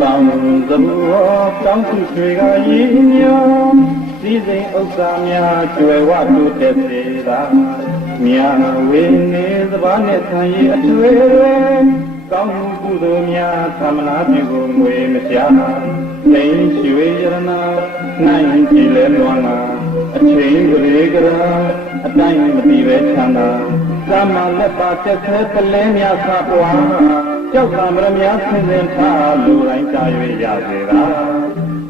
Tam dẫu trong sự cười gái nhau di dây ốc xa mía chuối hoa tu tết tê ra mía quê nê ba nê thay y chuối cao cu đô mía tham na bi go mê mê xia nay chuối rana nay chỉ lệ loang na chain bê gara tay mê đi về chana sama lệ ba chết thế lệ mía sa qua Châu Tam Ram Ya Sinh Sinh Tha Lu Rai Cha Yue Ya Se Ra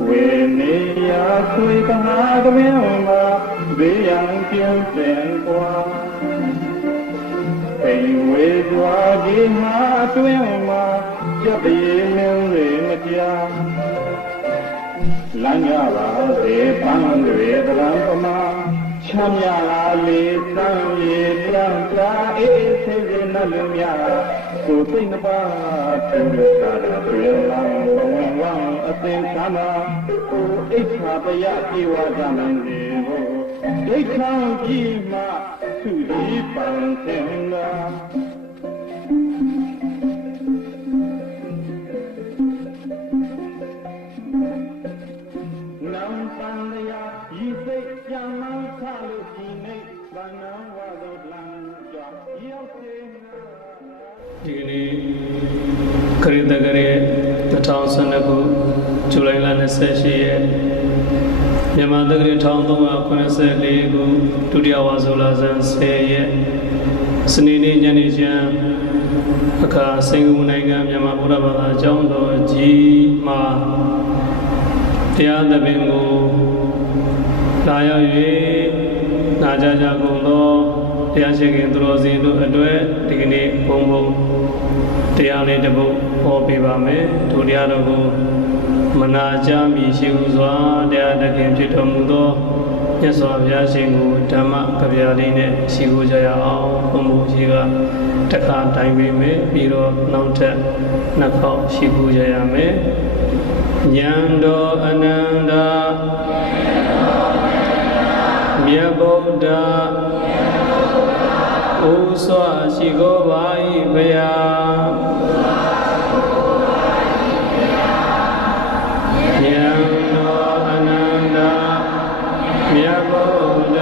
Ve Ni Ya Sui Ka Ha Ka Vien Ma Ve Yang Kiên Sen Qua Hình Ve Dua Gi Ma Tuyên Ma Chấp Yi Miên Rì Ma Cha Lan Ya Ba Se Pang Ve Ram Pa Ma Cham Ya Li Sang Yi Trang Tra E Se Ve Na Lu Ya Cô tinh ba chân sa ra tuyên lang bông wang a tinh sana cô ít ha ba ya ki wa ja man di ho dai khang ji ma su di pan sen na nam pan ya yi sei yang mang tha lu ji nei ba na wa do lang ja yau seဒီကနေ့ခရစ်တက္ကရာ2012ခုဇူလိုင်လ28ရက်မြန်မာတက္ကရာ1384ခုဒုတိယဝါဆိုလဆန်း10ရက်စနေနေ့ညနေချမ်းအခါစင်ကာပူနိုင်ငံမြန်မာဗုဒ္ဓဘာသာကျောင်းတော်ကြီးမှာတရားသဘင်ကိုလာရောက်၍နာကြားကြကုန်သောတရားရှိခင်သူတော်စင်တို့အတွက်ဒီကနေ့ဘုံဘုံတရားလေးတစ်ပုဒ်ဟောပေးပါမယ်ဒုတရားတော်ကိုမနာကြမီရှိဟုစွာတရားတခင်ဖြစ်တော်မူသောမြတ်စွာဘုရားရှင်ကိုဓမ္မကဗျာလေးနဲ့ရှိခိုးကြရအောင်ဘုံဘုံရှိကတခါတိုင်းပေးမယ်ပြီးတော့နောက်ထပ်နှစ်ခေါက်ရှိခိုးကြရမယ်ဉာဏ်တော်အနန္တမြတ်ဗုဒ္ဓဥစွာရှိကိုပါ၏ဘုရားဉာဏ်တော်အနန္တမြတ်ဗုဒ္ဓ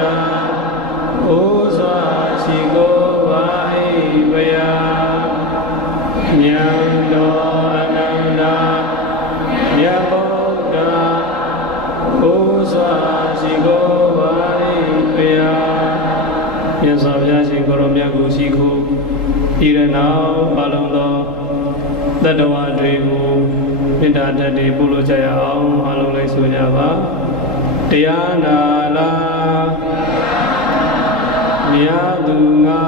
ဥစွာရှိကိုပါ၏ဘုရားဉာဏ်တော်အနန္တမြတ်ဗုဒ္ဓဥစွာရှိကိုပါ၏ဘုရားမြတ်စွာဘုရားရှင်ကိုရောမြတ်ကိုရှိခိုးပြီးတဲ့နောက်ပါလုံးသောတတ္တဝါတွေကိုမေတ္တာဓာတ်တွေပို့လို့ကြရအောင်အလုံးလိုက်ဆိုကြပါတရားနာလားမြတ်သူငါ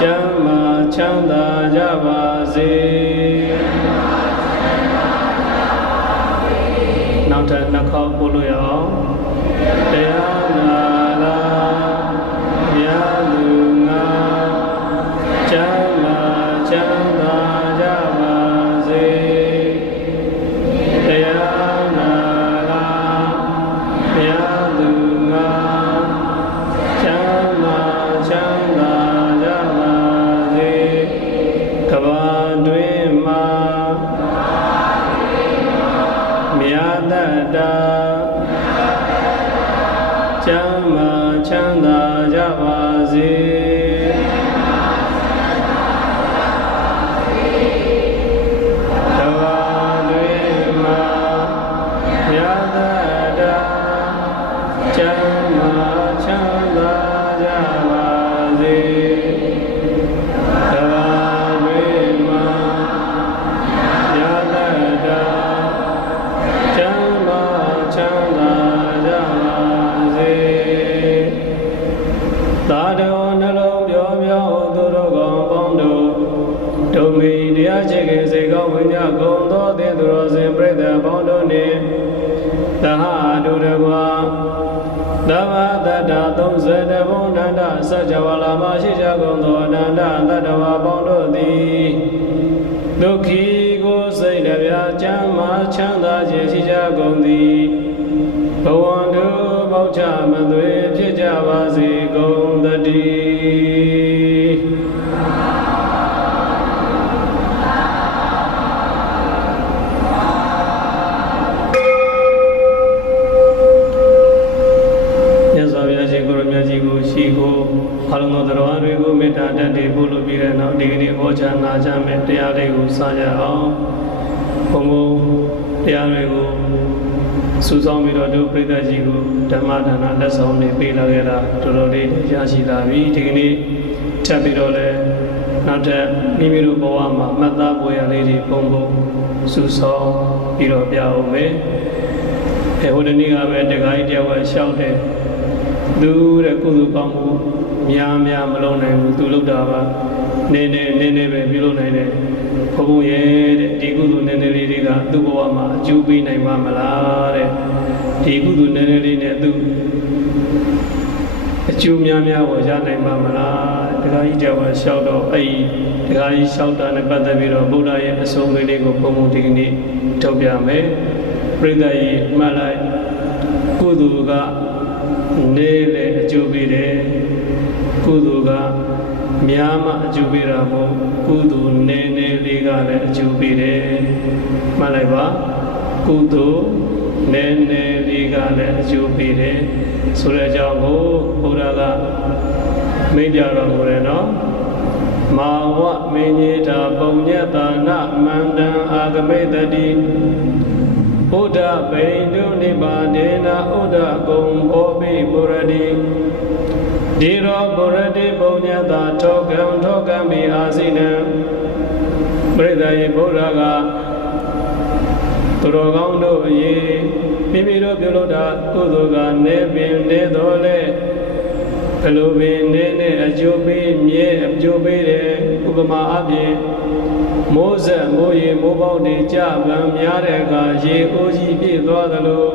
ကျမ်းမာချမ်းသာကြပါစေနောက်ထပ်နှစ်ခေါက်ပို့လို့ရအောင်တရားနာကျမ်းမာချမ်းသာကြပါစေတဘာတွင်မှာမြတ်တာကျမ်းမာချမ်းသာကြပါစေတဘာတွင်မှာမြတ်တာကျမ်းမာချမ်းသာကြပါသာတော်နှလုံးပြောပြောသူတို့ကောင်ပေါင်းတို့ဒုမေတရားချေခင်စေကောင်းဝိညာဉ်ကုံသောသင်သူတော်စင်ပြိတ္တပေါင်းတို့နှင့်သဟဒုတကွာသဗ္ဗတတ္တ30ဘုံနန္ဒစัจ java လာမရှိကြကုန်သောအနန္တတတ္တဝါပေါင်းတို့သည်ဒုက္ခိကိုစိတ်နှပြချမ်းသာချမ်းသာခြင်းရှိကြကုန်သည်ဘဝန္တုပေါချမသွေဖြစ်ကြပါစေကုန်သတည်း မေတ္တာတတ်တွေပို့လို့ပြီးတဲ့နောက်ဒီကနေ့ဟောကြားနာကြားမယ်တရားတွေကိုစကြအောင်ဘုံဘုံတရားတွေကိုစုဆောင်းပြီးတော့တို့ပြိဿကြီးကိုဓမ္မဒါနလက်ဆောင်တွေပေးလာခဲ့တာတော်တော်လေးရရှိလာပြီဒီကနေ့ထပ်ပြီးတော့လည်းနောက်ထပ်မိမိတို့ဘဝမှာမှတ်သားဖို့ရလေးတွေဘုံဘုံစုဆောင်းပြီးတော့ပြအောင်မယ်ဟိုတနေ့ကပဲတခါကြီးတယောက်ကရှောက်တယ်သူတဲ့ကုသိုလ်ကောင်းမှုများမလုံးနိုင်ဘူးသူလုပ်တာပါနည်းပဲပြုလုပ်နိုင်တယ်ဘုံဘုံရဲ့တဲ့ဒီကုသိုလ်နည်းနည်းလေးတွေကသူ့ဘဝမှာအကျိုးပေးနိုင်မှာမလားတဲ့ဒီကုသိုလ်နည်းနည်းလေးနဲ့သူအကျိုးများကိုရနိုင်မှာမလားတခါကြီးတယောက်ကရှောက်တော့အဲ့ဒီတခါကြီးရှောက်တာနဲ့ပတ်သက်ပြီးတော့ဗုဒ္ဓရဲ့အဆုံးလေးကိုဘုံဘုံဒီကနေ့ထုတ်ပြမယ်ပြိဿကြီးမှတ်လိုက်ကုသိုလ်ကနေလေအကျိုးပေးတယ်ကုသိုလ်ကများမှအကျိုးပေးတာမဟုတ်ကုသိုလ်နည်းလေးကလည်းအကျိုးပေးတယ်မှတ်လိုက်ပါကုသိုလ်နည်းလေးကလည်းအကျိုးပေးတယ်ဆိုတဲ့အကြောင်းကိုဘုရားကမိန့်ပြတော်မူတယ်နော်မာဝမင်းကြီးတာပုံညတနာမန္တံအာဂမိတတိဥဒ္ဒဗိန္ဒုနိဗ္ဗာဒေနဥဒ္ဒကုံဘောပိပုရတိဒီရောပုရတိပုံညတာထောကံမိအာစိနံပရိသယေဘုရားကသူတော်ကောင်းတို့အရေးမိမိတို့ပြုလုပ်တာကုသိုလ်ကနေပင်နေတော်လဲဘယ်လိုပင်နေအကျိုးပေးမြဲအကျိုးပေးတယ်ဥပမာအပြင်မိုးဆက်မိုးရေမိုးပေါက်တွေကြပံများတဲ့အခါရေအိုးကြီးပြည့်သွားသလို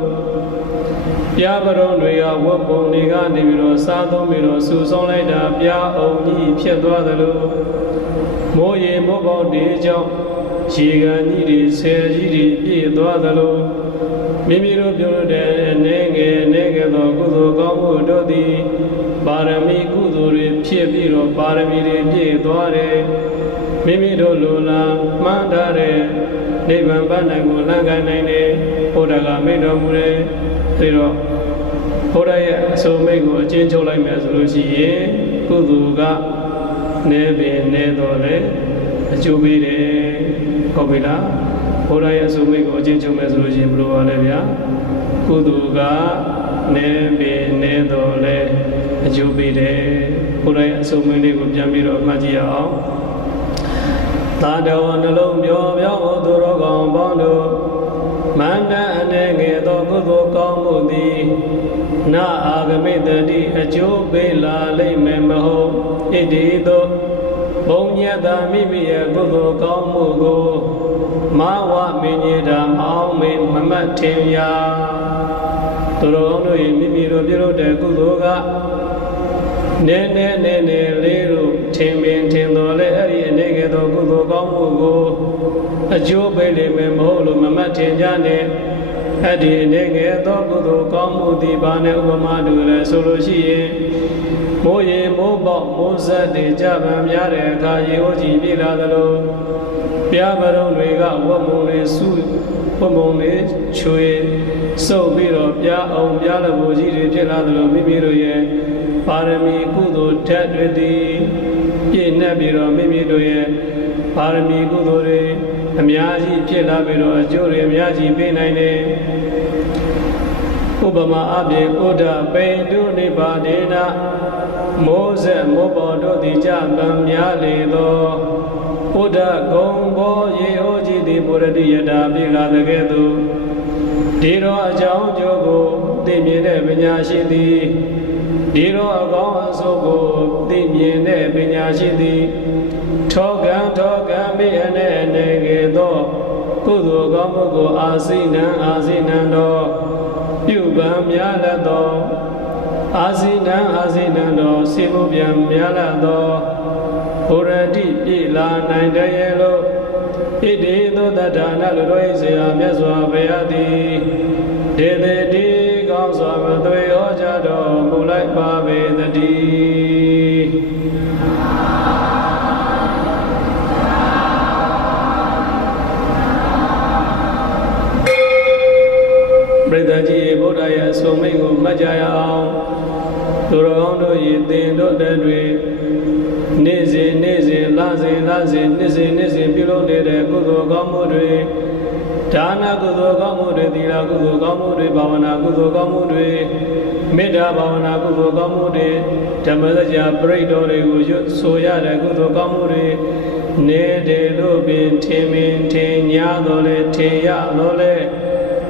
ပြားပရုံတွေကဝတ်ပုံတွေကနေပြီးတော့စားသုံးပြီးတော့ဆူဆောင်းလိုက်တာပြားအောင်ကြီးဖြစ်သွားသလိုမိုးရေမိုးပေါက်တွေကြောင့်ရေကန်ကြီးတွေဆယ်ကြီးတွေပြည့်သွားသလိုမိမိတို့ပြုလုပ်တဲ့အနေငယ်သောကုသိုလ်ကောင်းမှုတို့သည်ပါရမီကုသိုလ်တွေဖြစ်ပြီးတော့ပါရမီတွေပြည့်သွားတယ်မိမိတို့လိုလားမှန်းထားတဲ့နိဗ္ဗာန်ပန်းနိုင်ကိုလမ်းကိုင်းနိုင်တယ်ဘုရားကမိန့်တော်မူတယ်အဲတော့ဘုရားရဲ့အဆုံးအမိန့်ကိုအကျဉ်းချုပ်လိုက်မယ်ဆိုလို့ရှိရင်ကုသိုလ်ကနေပင်နေတော်လေအကျိုးပေးတယ်ဟုတ်ပြီလားဘုရားရဲ့အဆုံးအမိန့်ကိုအကျဉ်းချုပ်မယ်ဆိုလို့ရှိရင်ဘယ်လိုပါလဲဗျာကုသိုလ်ကနေပင်နေတော်လေအကျိုးပေးတယ်ဘုရားရဲ့အဆုံးအမိန့်လေးကိုပြန်ပြီးတော့အမှတ်ကြည့်ရအောင်သာတော်နှလုံးပြောသူတော်ကောင်းပေါင်းတို့မန္တန်အနေငယ်သောကုသိုလ်ကောင်းမှုသည်နာအာဂမိတတိအကျိုးပေးလာလိမ့်မယ်မဟုတ်ဣတိသောဘုံညတမိမိရဲ့ကုသိုလ်ကောင်းမှုကိုမဝမင်းကြီးတာမအောင်မေမမတ်ထင်ရာသူတော်တို့၏မိမိတို့ပြုလုပ်တဲ့ကုသိုလ်ကနည်းလေးတို့ထင်ပင်ထင်တော်လဲအဲ့ဒီအနေငယ်သောကုသိုလ်ကောင်းမှုကိုအကျိုးပေးလိမ့်မယ်မဟုတ်လို့မမတ်ထင်ကြနဲ့အဲ့ဒီအနေငယ်သောကုသိုလ်ကောင်းမှုဒီဘာနဲ့ဥပမာတူလဲဆိုလို့ရှိရင်မိုးရေမိုးပေါက်မိုးဆက်တွေကြပံများတဲ့အခါရေဟောကြီးပြလာသလိုပြားပရုံတွေကဝတ်မုံတွေစုဝတ်မုံတွေချွေစုပ်ပြီးတော့ပြားအောင်ပြားလဘိုကြီးတွေဖြစ်လာသလိုမိမိတို့ရဲ့ပါရမီကုသိုလ်ထက်တွေသည်ပြည့်နှက်ပြီးတော့မိမိတို့ရဲ့ပါရမီကုသိုလ်တွေအများကြီးဖြစ်လာပြီးတော့အကျိုးတွေအများကြီးပေးနိုင်တယ်ဥပမာအပြင်ဥဒ္ဒပိန္ဒုနိဗ္ဗာဒေနမိုးဆက်မိုးပေါ်တို့သည်ကြပံများလေသောဥဒ္ဒဂုံဘောရေဟောကြီးသည်ပုရတိယတာပြလာတဲ့ကဲ့သို့ဒီတော့အကြောင်းကျိုးကိုသိမြင်တဲ့ပညာရှိသည်ဒီတော့အကောင်းအဆိုးကိုသိမြင်တဲ့ပညာရှိသည်ထောကံမိအနေငယ်သောကုသိုလ်ကောင်းမှုကိုအာစိနံတော်ပြုပံများလက်သောအာစိနံတော်စေဖို့ပြန်များလက်သောဘုရတိပြည်လာနိုင်တဲ့ရဲ့လို့ဣတိသောတထာနလူတို့၏ဇေယမြတ်စွာဘုရားသည်ဒေသေတိကောင်းစွာမသွေဟောကြားတော်မူလိုက်ပါပေသတည်းပရိသတ်ကြီးဗုဒ္ဓရဲ့အဆုံးအမိန့်ကိုမှတ်ကြရအောင်သူတော်ကောင်းတို့၏သင်တို့တဲ့တွေ စဉ်လစဉ်နှစ်စဉ်ပြုလုပ်နေတဲ့ကုသိုလ်ကောင်းမှုတွေဒါနကုသိုလ်ကောင်းမှုတွေသီလကုသိုလ်ကောင်းမှုတွေဘာဝနာကုသိုလ်ကောင်းမှုတွေမေတ္တာဘာဝနာကုသိုလ်ကောင်းမှုတွေဓမ္မစကြာပရိတော်တွေကိုဆိုရတဲ့ကုသိုလ်ကောင်းမှုတွေနေတယ်လို့ပင်ထင်ညာတော်လဲထင်ရလို့လဲ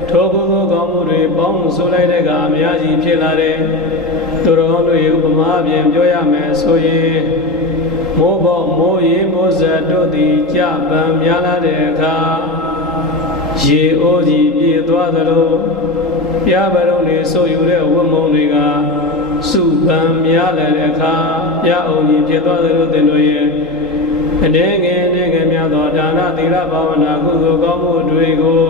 ထိုကုသိုလ်ကောင်းမှုတွေပေါင်းဆိုလိုက်တဲ့ကအများကြီးဖြစ်လာတယ်သူတော်ကောင်းတို့ရဲ့ဥပမာအပြင်ပြောရမယ်ဆိုရင်မိုးပေါမိုးရေမိုးစက်တို့သည်ကြပံများလာတဲ့အခါရေအိုးကြီးပြေသွားသလိုပြပရုံတွေဆိုယူတဲ့ဝတ်မုံတွေကစုပံများလာတဲ့အခါပြအုံကြီးဖြစ်သွားသလိုတင်တို့ရဲ့အနေငယ်များသောဒါနသီလဘာဝနာကုသိုလ်ကောင်းမှုတွေကို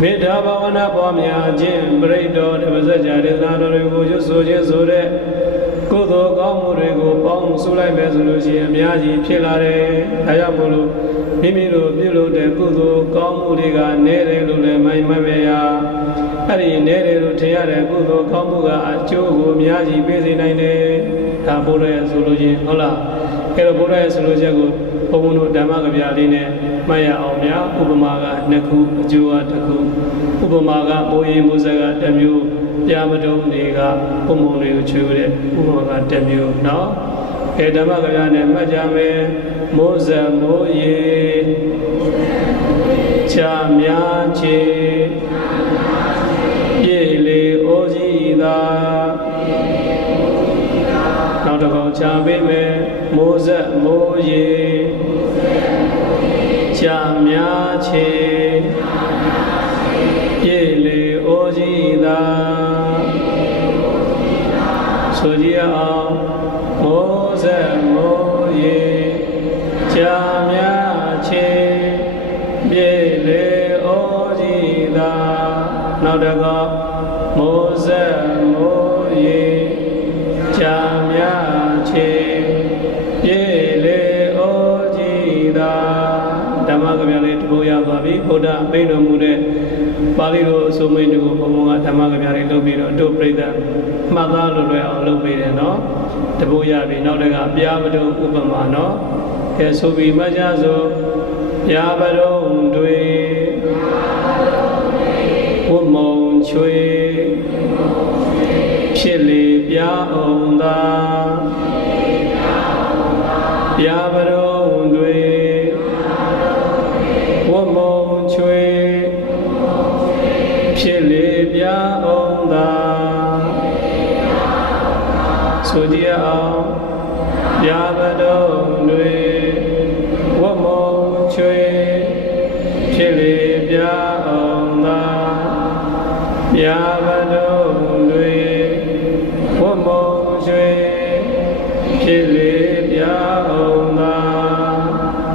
မေတ္တာဘာဝနာပွားများခြင်းပရိတော်ဓမ္မစကြာဒေသနာတော်တွေကိုရွတ်ဆိုခြင်းဆိုတဲ့ကုသိုလ်ကောင်းမှုတွေကိုပေါင်းစုလိုက်မယ်ဆိုလို့ရှိရင်အများကြီးဖြစ်လာတယ်။ဒါကြောင့်မို့လို့မိမိတို့ပြုလုပ်တဲ့ကုသိုလ်ကောင်းမှုတွေကနည်းတယ်လို့လည်းမပဲရ။အဲ့ဒီနည်းတယ်လို့ထင်ရတဲ့ကုသိုလ်ကောင်းမှုကအကျိုးကိုအများကြီးပေးစေနိုင်တယ်။ဒါဘုရားရဲ့ဆိုလို့ချင်းဟုတ်လား။အဲ့တော့ဘုရားရဲ့ဆိုလို့ချက်ကိုဘုံဘုံတို့ဓမ္မကဗျာလေးနဲ့မှတ်ရအောင်များဥပမာက2ခုအကျိုးက1ခုဥပမာကမိုးရေမိုးစက်က1မျိုးပြမတုံးတွေကပုံပုံတွေကိုချွေးတဲ့ဥပမာက1မျိုးเนาะဓမ္မကဗျာနဲ့မှတ်ကြမယ်မိုးစက်မိုးရေချာများချေပြေလေအိုးကြီးသာနောက်တစ်ခေါက်ချာပေးမယ်မိုးစက်မိုးရေချာများချေပြေလေအိုးကြီးသာဆိုကြအောင်မိုးစက်မိုးရေချာများချေပြေလေအိုးကြီးသာနောက်တစ်ခေါက်မိုးစက်မိုးရေချာများချေပြေလေအိုးကြီးသာဓမ္မကဗျာလေးတပုတ်ရပါပြီဘုရားအမိန့်တော်မူတဲ့ပါဠိလိုအဆိုမိန့်တွေကိုဘုံဘုံကဓမ္မကဗျာလေးလုပ်ပြီးတော့တို့ပြိဿမှတ်သားလို့လွယ်အောင်လုပ်ပေးတယ်နော်တပုတ်ရပြီနောက်တကပြားပဒုံဥပမာနော်ကဲဆိုပြီးမှတ်ကြစို့ပြားပဒုံတွေဝမုံချွေဖြစ်လေပြားအောင်သာပြားပဒုံတွေဝမုံချွေဖြစ်လေပြားအောင်သာဆိုကြအောင်ပြားပဒုံတွေဝမုံချွေဖြစ်လေပြားအောင်သာပြားပဒုံတွေဝမုံချွေဖြစ်လေပြားအောင်သာ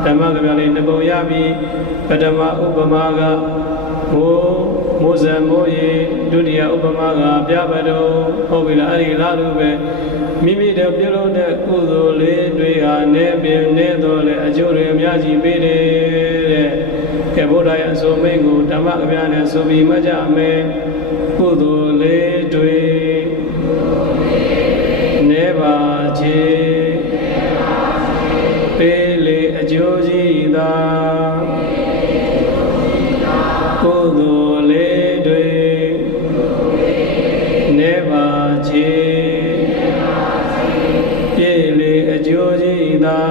ဓမ္မကဗျာလေးနှစ်ပုံရပြီပထမဥပမာကမိုးစံမိုးရေဒုတိယဥပမာကပြပဒုံဟုတ်ပြီလားအဲ့ဒီလားလို့ပဲမိမိတို့ပြုလုပ်တဲ့ကုသိုလ်လေးတွေဟာနေပင်နေတော့လေအကျိုးတွေအများကြီးပေးတယ်တဲ့ကဲဘုရားရဲ့အဆိုမိန့်ကိုဓမ္မကဗျာနဲ့ဆိုပြီးမှတ်ကြမယ်ကုသိုလ်လေးတွေနေပါချေပေးလေအကျိုးကြီးသာကုသိုလ်လေးတွေနေပါချေပြေလေအကျိုးကြီးသာ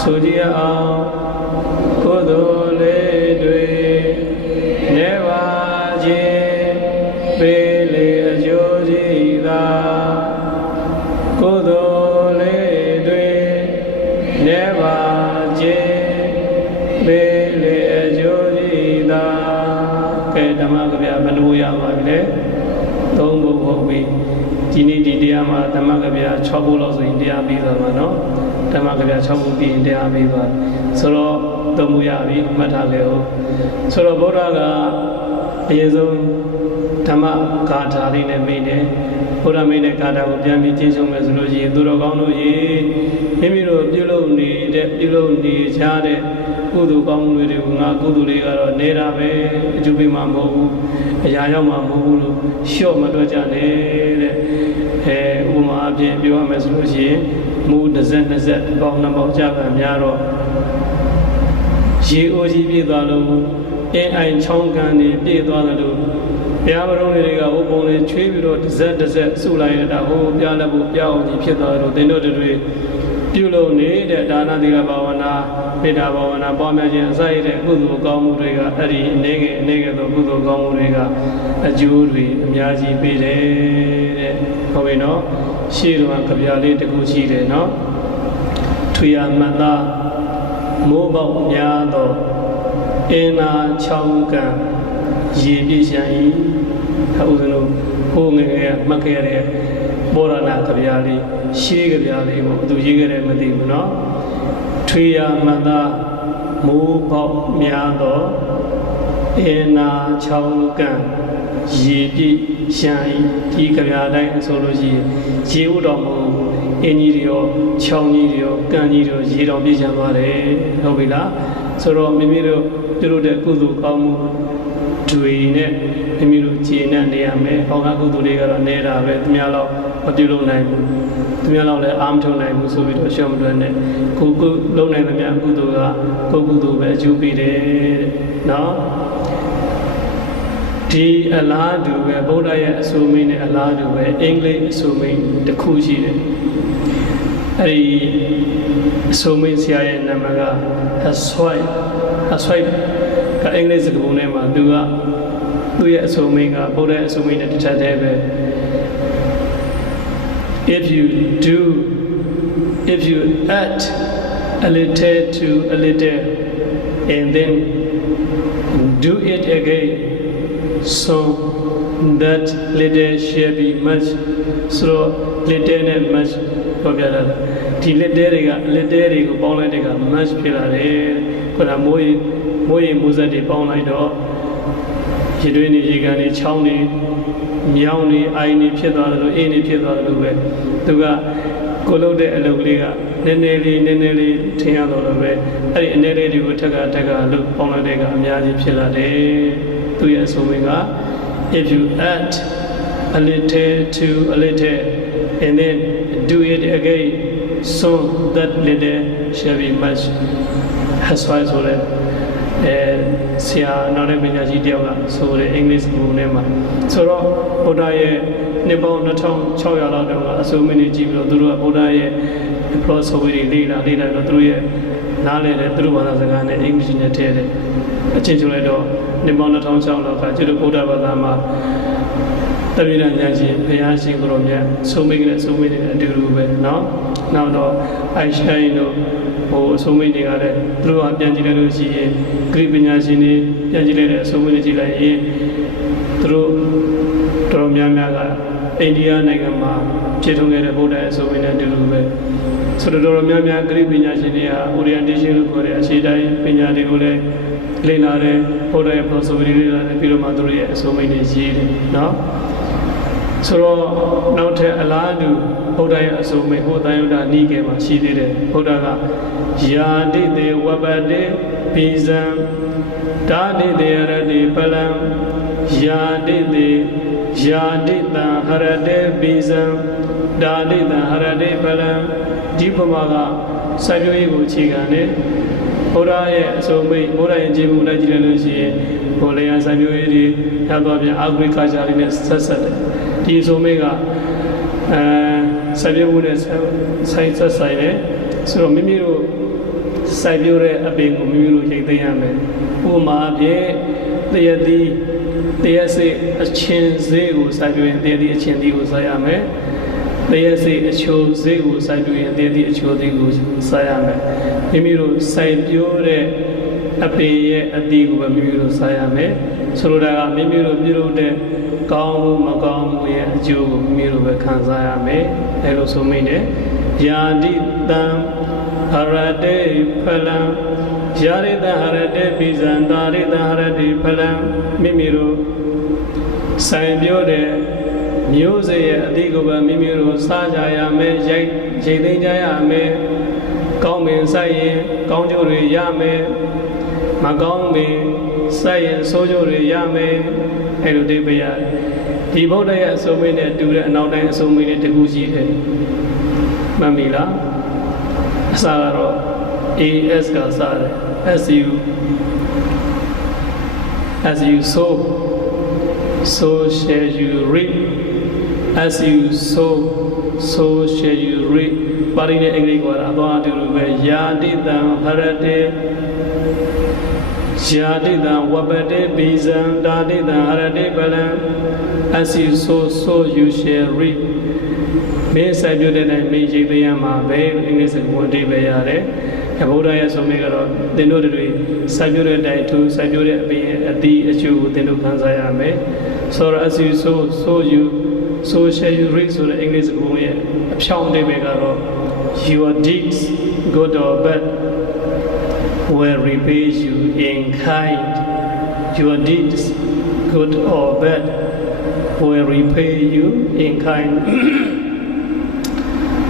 ဆိုကြအောင်ကုသိုလ်လေးတွေနေပါချေပေးလေအကျိုးကြီးသာကုသိုလ်လေးတွေနေပါချေပေးလေအကျိုးကြီးသာကဲဓမ္မကဗျာဘယ်လိုရပါပြီလဲသုံးဖို့ဟုတ်ပြီဒီနေ့ဒီတရားမှာဓမ္မကဗျာ6ခုလောက်ဆိုရင်တရားပြီးသွားမှာနော်ဓမ္မကဗျာ6ခုပြီးရင်တရားပြီးသွားဆိုတော့သုံးမှုရပြီမှတ်ထားလေဟုတ်ဆိုတော့ဘုရားကအရင်ဆုံးဓမ္မဂါထာလေးနဲ့မိတယ်ဘုရားမိတဲ့ဂါထာကိုပြန်ပြီးကျင့်သုံးမယ်ဆိုလို့ရှိရင်သူတော်ကောင်းတို့ရေမိမိတို့ပြုလုပ်နေကြတဲ့ကုသိုလ်ကောင်းမှုတွေကိုငါကုသိုလ်တွေကတော့နေတာပဲအကျိုးပေးမှာမဟုတ်ဘူးအရာရောက်မှာမဟုတ်ဘူးလို့လျှော့မတွက်ကြနဲ့တဲ့ ဥပမာအပြင်ပြောရမယ်ဆိုလို့ရှိရင်မူ20 20ပေါင်း2ပေါင်းကြပါများတော့ရေအိုကြီးပြည့်သွားလို့အင်းအိုင်ချောင်းကန်နေပြည့်သွားတယ်လို့ဘုရားဘုရားတွေကဟိုပုံလေးချွေးပြီးတော့တစ်ဆက်စုလိုက်ရတာဟိုပြလက်ဖို့ပြောင်းအောင်ကြီးဖြစ်သွားတယ်လို့သင်တို့တွေပြုလုပ်နေတဲ့ဒါနသီလဘာဝနာမေတ္တာဘာဝနာပွားများခြင်းအစရတဲ့ကုသိုလ်ကောင်းမှုတွေကအဲ့ဒီအနေငယ်သောကုသိုလ်ကောင်းမှုတွေကအကျိုးတွေအများကြီးပေးတယ်တဲ့ဟုတ်ပြီနော်ရှေ့တော့ကဗျာလေးတစ်ခုရှိတယ်နော်ထွေရမတ်သားမိုးပေါက်များသောအင်းနာချောင်းကန်ရေပြည့်ရှမ်းဤဟာဥစဉ်တို့ဟိုငယ်ငယ်မှတ်ခဲ့ရတဲ့ဘောရနာကဗျာလေးရှေးကဗျာလေးကိုဘယ်သူရေးခဲ့တယ်မသိဘူးเนาะထွေရမတ်သားမိုးပေါက်များသောအင်းနာချောင်းကန်ရေပြည့်ရှမ်းဤဒီကဗျာတိုင်းဆိုလို့ရှိရင်ရေဥတော်မူအင်းကြီးတွေရောချောင်းကြီးတွေရောကန်ကြီးတွေရောရေတော်ပြည့်ချမ်းပါတယ်ဟုတ်ပြီလားဆိုတော့မိမိတို့ပြုလုပ်တဲ့ကုသိုလ်ကောင်းမှုတွေနဲ့မိမိတို့ကျေနပ်နေရမယ်။ဟောကကုသိုလ်တွေကတော့နေတာပဲသူများတော့မပြုလုပ်နိုင်ဘူး။သူများတော့လည်းအားမထုတ်နိုင်ဘူးဆိုပြီးတော့ရှော့မတွက်နဲ့ကိုလုံးနိုင်သမျှကုသိုလ်ကကိုကုသိုလ်ပဲအကျိုးပေးတယ်တဲ့။နော်ဒီအလားတူပဲဗုဒ္ဓရဲ့အဆိုမင်းနဲ့အလားတူပဲအင်္ဂလိပ်အဆိုမင်းတစ်ခုရှိတယ်။အဲဒီအဆိုမင်းဆရာရဲ့နာမည်က Aswai ကအင်္ဂလိပ်စကားပုံထဲမှာသူရဲ့အဆိုမင်းကဗုဒ္ဓရဲ့အဆိုမင်းနဲ့တစ်ထပ်တည်းပဲ if you add a little to a little and then do it again so that little shall be much so little and much ပြောပြတာဒီ little တွေကိုပေါင်းလိုက်တဲ့က much ဖြစ်လာတယ်ခုနမိုးရေမိုးစက်တွေပေါင်းလိုက်တော့ရေတွင်းတွေရေကန်တွေချောင်းတွေမြောင်းတွေအိုင်တွေဖြစ်သွားတယ်လို့အင်းတွေဖြစ်သွားတယ်လို့ပဲသူကကိုလုပ်တဲ့အလုပ်ကလေးကနည်းနည်းလေးထင်ရတော့လည်းပဲအဲ့ဒီအနေလေးတွေကိုထက်ကလို့ပေါင်းလိုက်တဲ့ကအများကြီးဖြစ်လာတယ်သူရဲ့အဆိုမင်းက if you add a little to a little and then do it again so that little shall be much that's why ဆိုတဲ့ဆရာနောက်တဲ့ပညာရှိတယောက်ကဆိုတဲ့အင်္ဂလိပ်ပုံထဲမှာဆိုတော့ဗုဒ္ဓရဲ့နှစ်ပေါင်း2600လောက်တုန်းကအဆိုမင်းတွေကြည့်ပြီးတော့သူတို့ကဗုဒ္ဓရဲ့ philosophy တွေလေ့လာတော့သူတို့ရဲ့နားလည်တဲ့သူတို့ဘာသာစကားနဲ့အင်္ဂလိပ်နဲ့ထည့်တယ်အချင်းချင်းလိုက်တော့နှစ်ပေါင်း2600လောက်ကကျတော့ဗုဒ္ဓဘာသာမှာတပိဋကဉာဏ်ရှင်ဘုရားရှင်ကိုရောမြတ်ဆုံးမိတဲ့အတူတူပဲเนาะနောက်တော့အိုင်ရှိုင်းတို့အဆုံးမိတွေကလည်းသူတို့ကပြန်ကြည့်လိုက်လို့ရှိရင်ဂရိပညာရှင်တွေပြန်ကြည့်လိုက်တဲ့အဆုံးမိတွေကြည့်လိုက်ရင်သူတို့တော်များများကအိန္ဒိယနိုင်ငံမှာဖြစ်ထွန်းခဲ့တဲ့ဗုဒ္ဓရဲ့အဆုံးမိနဲ့အတူတူပဲဆိုတော့တော်များများဂရိပညာရှင်တွေက orientation လို့ခေါ်တဲ့အရှေ့တိုင်းပညာတွေကိုလည်းလေ့လာတယ်ဗုဒ္ဓရဲ့ philosophy တွေလေ့လာတယ်ပြီးတော့မှသူတို့ရဲ့အဆုံးမိတွေရေးတယ်နော်ဆိုတော့နောက်ထပ်အလားတူဗုဒ္ဓရဲ့အဆုံးအမဟိုတန်ယုဒ္ဓနိကေမှာရှိသေးတယ်ဗုဒ္ဓကယာတိတေဝပတေဘိဇံဒါတိတေရတိပလံယာတိတေယာတိတံဟရတေဘိဇံဒါတိတံဟရတေပလံဒီပမာကစိုက်ပျိုးရေးကိုအခြေခံတယ်ဗုဒ္ဓရဲ့အဆုံးအမဗုဒ္ဓရဲ့ခြေမှုလိုက်ကြည့်လိုက်လို့ရှိရင်ဟိုလေယာစိုက်ပျိုးရေးတွေရသွားပြန် agriculture လေးနဲ့ဆက်တယ်ဒီအဆုံးအမကစိုက်ပျိုးမှုနဲ့ဆိုင်တယ်ဆိုတော့မိမိတို့စိုက်ပျိုးတဲ့အပင်ကိုမိမိတို့ရိတ်သိမ်းရမယ်ဥပမာအဖြစ်တရက်စိအချင်းစေးကိုစိုက်ပျိုးရင်တရက်ဒီအချင်းသီးကိုစိုက်ရမယ်တရက်စိအချိုစေးကိုစိုက်ပျိုးရင်တရက်ဒီအချိုသီးကိုစိုက်ရမယ်မိမိတို့စိုက်ပျိုးတဲ့အပင်ရဲ့အသီးကိုပဲမိမိတို့စိုက်ရမယ်ဆိုလိုတာကမိမိတို့ပြုလုပ်တဲ့ကောင်းမှုမကောင်းမှုရဲ့အကျိုးကိုမိမိတို့ပဲခံစားရမယ်အဲလိုဆိုမိတယ်ယာတိတံဟရတေဖလံယာရိတံဟရတေပိဇံတာရိတံဟရတေဖလံမိမိတို့ဆိုင်ပြောတဲ့မျိုးစေ့ရဲ့အသီးကိုပဲမိမိတို့စားကြရမယ်ရိတ်သိမ်းကြရမယ်ကောင်းပင်စိုက်ရင်ကောင်းကျိုးတွေရမယ်မကောင်းပင်စိုက်ရင်ဆိုးကျိုးတွေရမယ်အဲလိုတိပ္ပယ ဒီဗုဒ္ဓရဲ့အဆုံးအမနဲ့တူတဲ့အနောက်တိုင်းအဆုံးအမနဲ့တကူရှိတယ်မှတ်မိလားအစကတော့ AS ကစတယ် as you sow so shall you reap as you sow so shall you reap ပါဠိနဲ့အင်္ဂလိပ်ကတော့အသွားအတူတူပဲယာတိတံဟရတေယာတိတံဝပတေဘိဇံတာတိတံဟရတေပလံ as you sow so you shall reap မင်းစိုက်ပျိုးတဲ့တိုင်းမင်းရိတ်သိမ်းရမှာပဲအင်္ဂလိပ်စကားဝင်အဓိပ္ပာယ်ရတယ်ဘုရားရဲ့ဆုံးမကတော့သင်တို့တွေစိုက်ပျိုးတဲ့တိုင်းသူစိုက်ပျိုးတဲ့အပင်ရဲ့အသီးအကျိုးကိုသင်တို့ခံစားရမယ်ဆိုတော့ as you sow so you so shall you reap ဆိုတဲ့အင်္ဂလိပ်စကားဝင်ရဲ့အဖြောင်းအဓိပ္ပာယ်ကတော့ your deeds good or bad will repay you in kind your deeds good or bad will repay you in kind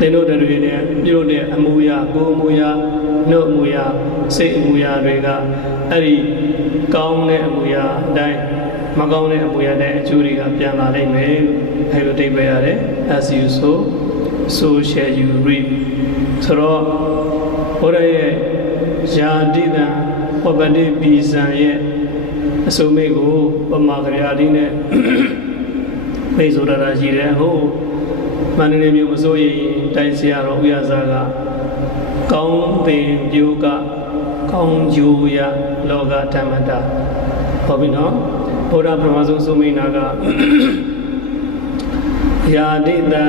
သင်တို့တွေနဲ့ပြုလုပ်တဲ့အမှုရာကိုယ်အမှုရာနှုတ်အမှုရာစိတ်အမှုရာတွေကအဲ့ဒီကောင်းတဲ့အမှုရာအတိုင်းမကောင်းတဲ့အမှုရာတဲ့အကျိုးတွေကပြန်လာနိုင်မယ်အဲ့လိုအဓိပ္ပာယ်ရတယ် as you sow so shall you reap ဆိုတော့ဘုရားရဲ့ယာတိတံဝပတိပိဇံရဲ့အစုံမိတ်ကိုပမာကရာတိနဲ့မိတ်ဆိုတာရှိတယ်ဟုတ်မန္တလေးမြို့မစိုးရင်တိုင်းဆရာတော်ဥရဇာကကောင်းပင်ပြိုးကကောင်းကျိုးရလောကဓမ္မတာဟုတ်ပြီနော်ဘုရားပထမဆုံးစုမိန်နာကယာတိတံ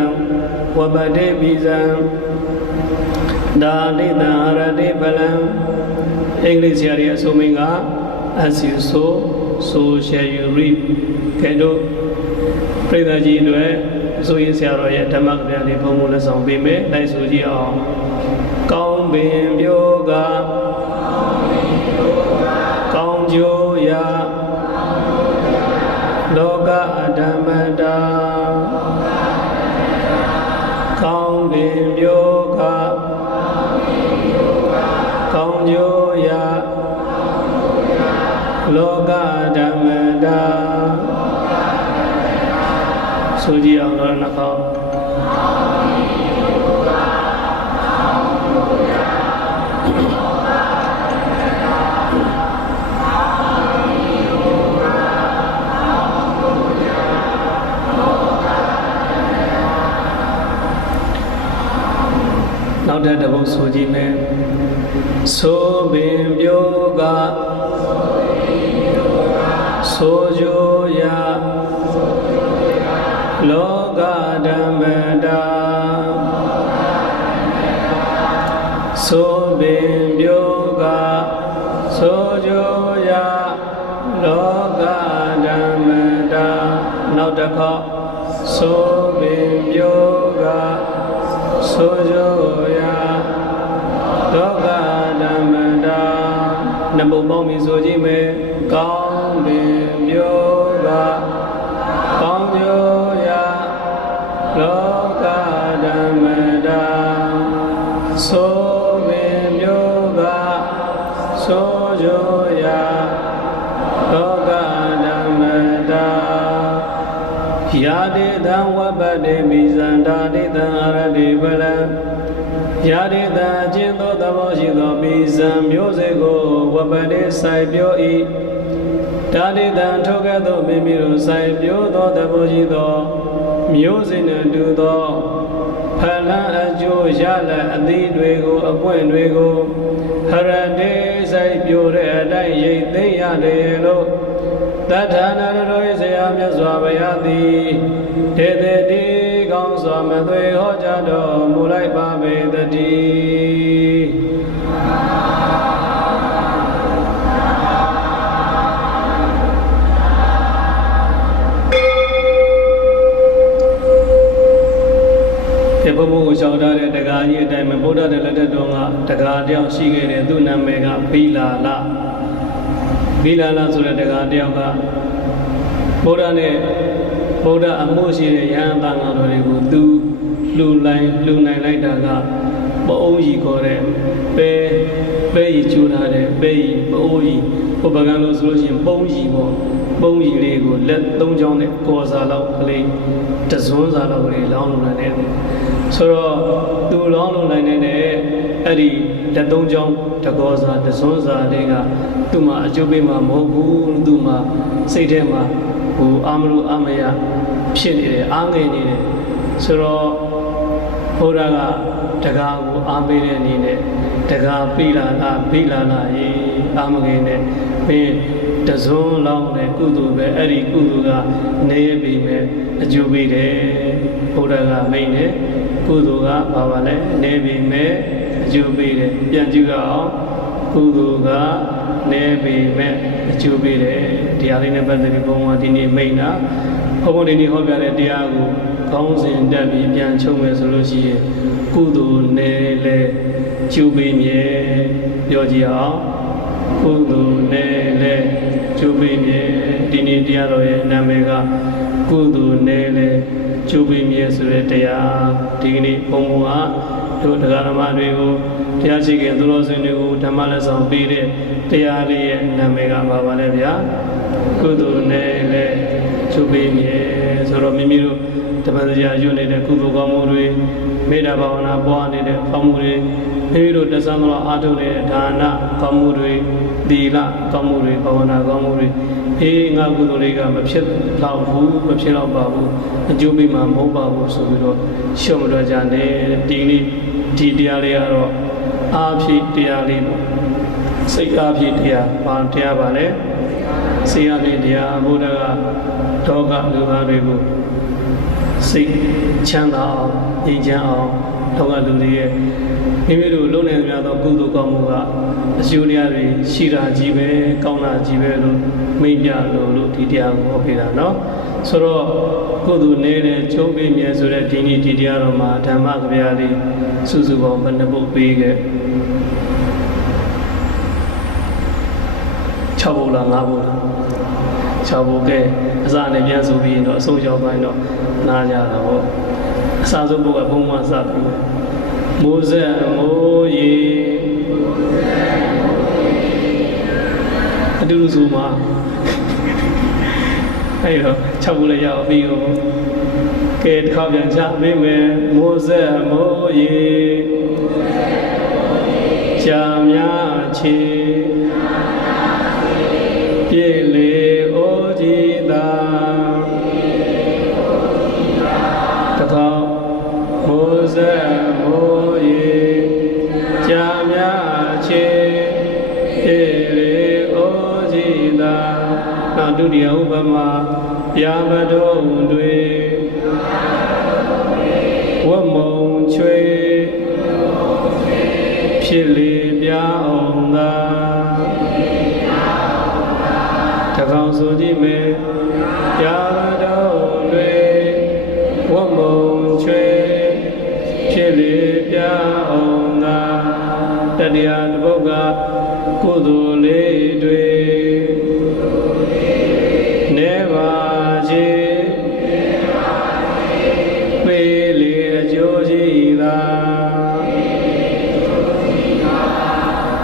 ဝပတိပိဇံဒါတိတံဟရတိပလံအင်္ဂလိပ်ဆရာရဲ့အစုံမိန်က as you sow so shall you reap ကဲတော့ပြိဿကြီးတွေဆိုရင်ဆရာတော်ရဲ့ဓမ္မကဗျာလေးဘုံဘုံလက်ဆောင်ပေးမယ်လိုက်ဆိုကြည့်အောင်ကောင်းပင်ပြိုးကကောင်းကျိုးရာလောကဓမ္မတာကောင်းပင်ပြိုးကကောင်းကျိုးရာလောကဓမ္မတာဆိုကြည့်အောင်တော့နှခေါင်းနောက်တစ်ပုဒ်ဆိုကြည့်မယ်ဆိုပင်ပြိုးကဆိုကြိုးရာလောကဓမ္မတာဆိုပင်ပြိုးကဆိုကြိုးရာလောကဓမ္မတာနောက်တစ်ခေါက်ဆိုပင်ပြိုးကဆိုကြိုးရာလောကဓမ္မတာနှစ်ပုဒ်ပေါင်းပြီးဆိုကြည့်မယ်ကောင်းပင်ပြိုးကကောင်းကျိုးရာလောကဓမ္မတာဆိုပင်ပြိုးကဆိုကြိုးရာလောကဓမ္မတာယာတိတံဝပတိပိဇံတာတိတံအရတိပလံယာတိတံအကျဉ်းသောသဘောရှိသောပိဇံမျိုးစေ့ကိုဝပတိစိုက်ပျိုး၏တာတိတံထိုကဲ့သို့မိမိတို့စိုက်ပျိုးသောသဘောရှိသောမျိုးစေ့နှင့်တူသောဖလံအကျိုးရလဒ်အသီးတွေကိုအပွင့်တွေကိုဟရတေစိုက်ပျိုးတဲ့အတိုင်းရိတ်သိမ်းရတယ်လို့တထာနာတော်၏ဆရာမြတ်စွာဘုရားသည်တေတေတိကောင်းစွာမသွေဟောကြားတော်မူလိုက်ပါပေတည်းဒီဘုံဘုံကိုရှောင်ထားတဲ့တရားကြီးအတိုင်းမှာဗုဒ္ဓတဲ့လက်ထက်တော်ကတရားတယောက်ရှိခဲ့တယ်သူ့နာမည်ကဘိလာလဆိုတဲ့တရားတယောက်ကဗုဒ္ဓနဲ့ဗုဒ္ဓအမှုရှိတဲ့ယဟန်တန်ဃာတော်တွေကိုသူလှူနိုင်လိုက်တာက အိုးကြီးခေါ်တဲ့ပဲကြီးကျိုးထားတဲ့ပဲကြီးပအိုးကြီးဟိုဘကန်လို့ဆိုလို့ရှိရင်ပုံးကြီးပေါ့ပုံးကြီးလေးကိုလက်၃ချောင်းနဲ့ကော်စားလောက်ကလေးတစွန်းစားလောက်ကလေးလောင်းလုံနိုင်တယ်ဆိုတော့သူလောင်းလုံနိုင်တဲ့အဲ့ဒီလက်၃ချောင်းတကောစားတစွန်းစားလေးကသူ့မှာအကျိုးပေးမှာမဟုတ်ဘူးသူ့မှာစိတ်ထဲမှာဟိုအာမလို့အာမရဖြစ်နေတယ်အားငယ်နေတယ်ဆိုတော့ဘုရားကတကားကိုအားပေးတဲ့အနေနဲ့တကားပြီးလာရေးအာမငယ်နဲ့ဘင်းတစွန်းလောင်းတဲ့ကုသိုလ်ပဲအဲ့ဒီကုသိုလ်ကနေရပြီမဲ့အကျိုးပေးတယ်ဘုရားကမိန့်တယ်ကုသိုလ်ကဘာပါလဲနေပြီမဲ့အကျိုးပေးတယ်ပြန်ကြည့်ရအောင်ကုသိုလ်ကနေပြီမဲ့အကျိုးပေးတယ်တရားလေးနဲ့ပတ်သက်ပြီးဘုန်းတော်ဒီနေ့မိန့်တာဘုန်းတော်ဒီနေ့ဟောပြတဲ့တရားကိုကောင်းစဉ်တက်ပြီးပြန်ချုပ်မယ်ဆိုလို့ရှိရင်ကုသိုလ်နေလေကျိုးပေးမြဲပြောကြည့်အောင်ကုသိုလ်နေလေကျိုးပေးမြဲဒီနေ့တရားတော်ရဲ့နာမည်ကကုသိုလ်နေလေကျိုးပေးမြဲဆိုတဲ့တရားဒီကနေ့ဘုန်းတော်ကတို့တရားဓမ္မတွေကိုတရားရှိခင်သူတော်စင်တွေကိုဓမ္မလက်ဆောင်ပေးတဲ့တရားလေးရဲ့နာမည်ကပါပါလဲဗျာကုသိုလ်နေလေကျိုးပေးမြဲဆိုတော့မိမိတို့ဓမ္မတရားရွတ်နေတဲ့ကုသိုလ်ကောင်းမှုတွေမေတ္တာဘာဝနာပွားနေတဲ့ကောင်းမှုတွေမိမိတို့တသံတော်အားထုတ်တဲ့ဒါနကောင်းမှုတွေသီလကောင်းမှုတွေဘာဝနာကောင်းမှုတွေငါကုသိုလ်တွေကမဖြစ်တော့ဘူးမဖြစ်တော့ပါဘူးအကျိုးပေးမှာမဟုတ်ပါဘူးဆိုပြီးတော့ရှုံ့မတော်ကြနဲ့ဒီတရားလေးကတော့အားဖြည့်တရားလေးပေါ့စိတ်အားဖြည့်တရားဘာတရားပါလဲစိတ်အားဖြည့်တရားဘုရားကဒေါကလူသားတွေကိုစိတ်ချမ်းသာအောင်ငြိမ်းချမ်းအောင်ဒေါကလူတွေရဲ့မိမိတို့လုံးနေကြသောကုသိုလ်ကောင်းမှုကအကျိုးတရားတွေရှိတာကြီးပဲကောင်းတာကြီးပဲလို့မိန့်ပြလို့ဒီတရားကိုဟောပြတာเนาะဆိုတော့ကုသိုလ်နေတဲ့ကျုံးပေးမြဲဆိုတဲ့ဒီနေ့ဒီတရားတော်မှာဓမ္မကဗျာလေးစုစုပေါင်းဘယ်နှပုဒ်ပေးခဲ့6ပုဒ်လား5ပုဒ်လား6ပုဒ်ကဲအစနဲ့ပြန်ဆိုပြီးတော့အဆုံးရောက်ပိုင်းတော့နားကြတာပေါ့အစဆုံးပုဒ်ကဘုံမှစပြီးမိုးဆက်မိုးရေအတူတူဆိုမှာအဲ့တော့6ပုဒ်လည်းရအောင်ပြီးတော့ကဲတစ်ခါပြန်ချပေးမယ်မိုးဆက်မိုးရေကြာများချေပြေလေအိုကြည်သာတခေါမိုးဆက်မိုးရေကြာများချေပြေလေအိုကြည်သာနောက်ဒုတိယဥပမာပြာပတုံတွေဝမုံချွေဖြစ်လေပြအောင်သာတကောင်ဆိုကြည့်မယ်ပြာပတုံတွေဝမုံချွေဖြစ်လေပြအောင်သာတတရားတစ်ပုဒ်ကကုသိုလ်လေးတွေနေပါစေပေးလေအကျိုးရှိသာ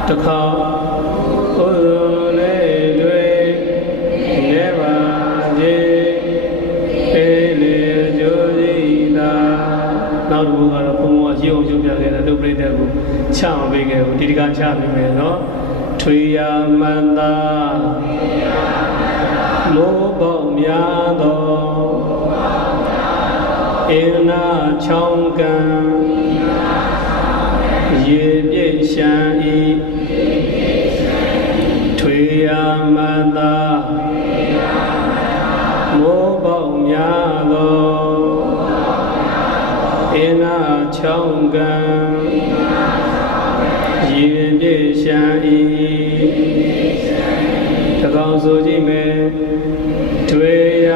တခါကုသိုလ်လေးတွေနေပါစေပေးလေအကျိုးရှိသာနောက်တစ်ခုကတော့ဘုံဘဝရှိအောင်ရှုပြခဲ့တဲ့ဒုပရိသတ်ကိုချမပေးခဲ့ဘူးဒီတကချပေးမယ်နော်ထွေရမန္တာမိုးပေါက်များသောအင်းနာချောင်းကံရေပြည့်ရှမ်းဤထွေရမန္တာမိုးပေါက်များသောအင်းနာချောင်းကံရေပြည့်ရှမ်းဤတကောင်ဆိုကြည့်မယ်ထွေရ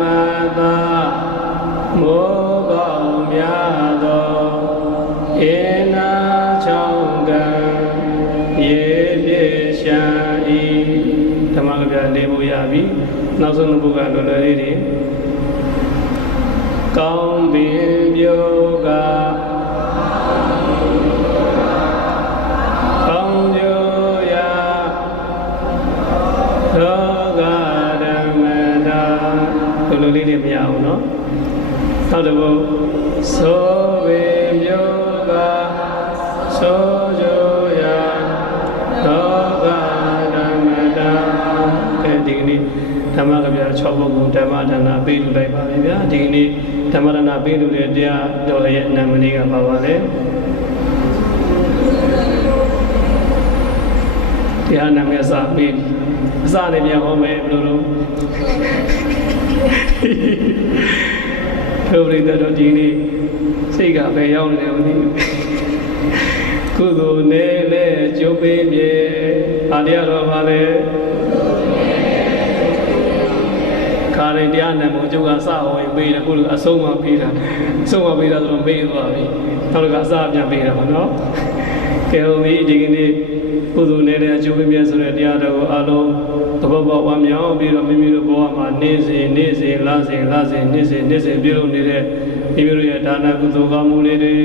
မန္တာမိုးပေါက်များသောအင်းနာချောင်းကံရေပြည့်ရှမ်းဤဓမ္မကဗျာလေးဖို့ရပြီနောက်ဆုံးတစ်ပုဒ်ကလွယ်လွယ်လေးတွေကောင်းပင်ပြိုက so joya loga dhamata digni dhamma kabya 6 ပုဂ္ဂိုလ် ဓမ္မဒါနပေးလူလိုက်ပါဗျာဒီနေ့ဓမ္မဒါနပေးလူတဲ့တရားတော်ရဲ့နာမည်ကပါပါလေတရားနာမည်စာပေးအစနဲ့ပြန်ဟောမယ်ဘယ်လိုလုပ်ဘုရားတော်ဒီနေ့စိတ်ကပဲရောက်နေတယ်မသိဘူးကုသိုလ်နဲ့လည်းကျိုးပေးမြေဘာတရားတော်ပါလဲခါရင်တရားနာမှုကျုပ်ကစဟောရင်ပေးတယ်ခုလိုအဆုံးမပေးတာအဆုံးမပေးတာဆိုတော့မေ့သွားပြီနောက်တော့ကအစပြန်ပေးတာပါနော်ကဲဟိုဒီကနေ့ကုသိုလ်နဲ့လည်းအကျိုးပေးမြေဆိုတဲ့တရားတော်ကိုအလုံးသဘောပေါက်ဝမ်းမြောက်ပြီးတော့မိမိတို့ဘဝမှာနေ့စဉ်လစဉ်နှစ်စဉ်ပြုလုပ်နေတဲ့မိမိတို့ရဲ့ဒါနကုသိုလ်ကောင်းမှုလေးတွေ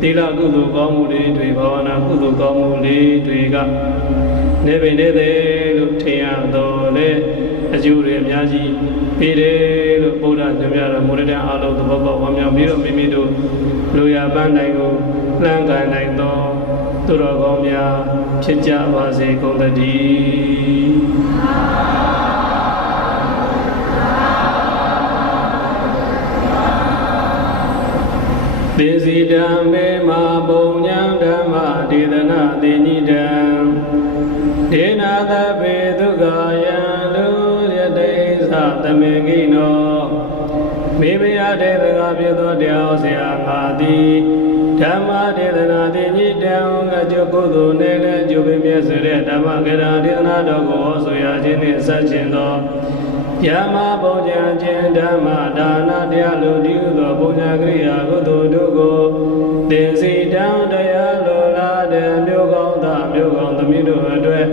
သီလကုသိုလ်ကောင်းမှုလေးတွေဘာဝနာကုသိုလ်ကောင်းမှုလေးတွေကနေပင်နေတယ်လို့ထင်ရတော့လေအကျိုးတွေအများကြီးပေးတယ်လို့ဘုရားညွှန်ပြတော်မူတဲ့အားလုံးသဘောပေါက်ဝမ်းမြောက်ပြီးတော့မိမိတို့လူရပန်းတိုင်းကိုလှမ်းကန်နိုင်သောသူတော်ကောင်းများဖြစ်ကြပါစေကုန်သတည်းသေစီတံမေမာပုံညာဓမ္မဒေသနာတိညိတံဒေနာသဗေဒုက္ခယံလူယတိသသမေကိနောမေဘယတေသကဖြစ်သောတရားဆရာငါသည်ဓမ္မဒေသနာတိညိတံငါကျုပ်ကုသိုလ်နဲ့လည်းကျုပ်ပင်မြဲဆိုတဲ့ဓမ္မကေရာဒေသနာတော်ကိုဟောဆိုရခြင်းနှင့်ဆက်ခြင်းသောယမပုံညာခြင်းဓမ္မဒါနတရားလိုတည်သောပုံညာကရိယာကုသိုလ်တို့ကိုသင်္စီတံတရားလိုလားတဲ့မြို့ကောင်းသားမြို့ကောင်းသမီးတို့အတွက်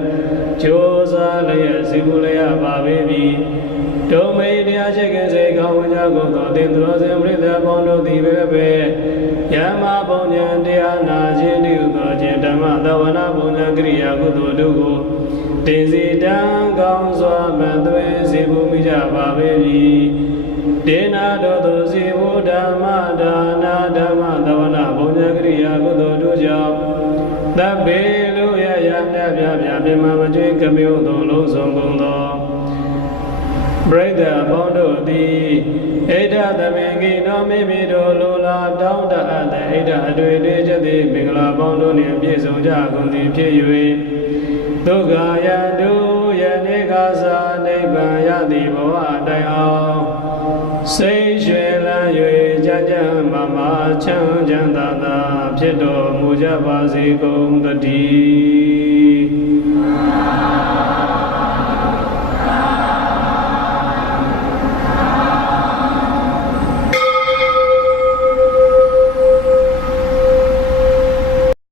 ကြိုးစားလျက်စီမူလျက်ပါပေပြီဒုမေတရားချက်ကစေကောင်းဝကြကုန်သောသင်္တော်စင်ပြိဿပေါင်းတို့သည်ပဲယမပုံညာတရားနာခြင်းတည်သောခြင်းဓမ္မသဝနာပုံညာကရိယာကုသိုလ်တို့ကိုသင်္စီတံကောင်းစွာမသွေစေဖို့မိကြပါပေပြီဒေနာတော်သူစီဘုဓမ္မဒါနာဓမ္မသဝနာဘုံညာကရိယာကုသိုလ်တို့ကြောင့်သဗ္ဗေလူရယမြတ်ပြပြပြမမကျွင်းကမျိုးသို့လုံးစုံကုန်သောပရိသတ်ပေါင်းတို့သည်ဣဒ္ဓသမေကိနောမိမိတို့လိုလားတောင်းတအပ်တဲ့ဣဒ္ဓအတွေ့အကြုံသည်မင်္ဂလာပေါင်းတို့နှင့်ပြည့်စုံကြကုန်သည်ဖြစ်၍ဒုက္ခယတုယနေကသာနိဗ္ဗာန်ရသည်ဘဝတိုင်အောင်စိတ်ရွှင်လန်း၍ကြံ့ကြံ့မာမာချမ်းချမ်းသာသာဖြစ်တော်မူကြပါစေကုန်သတည်း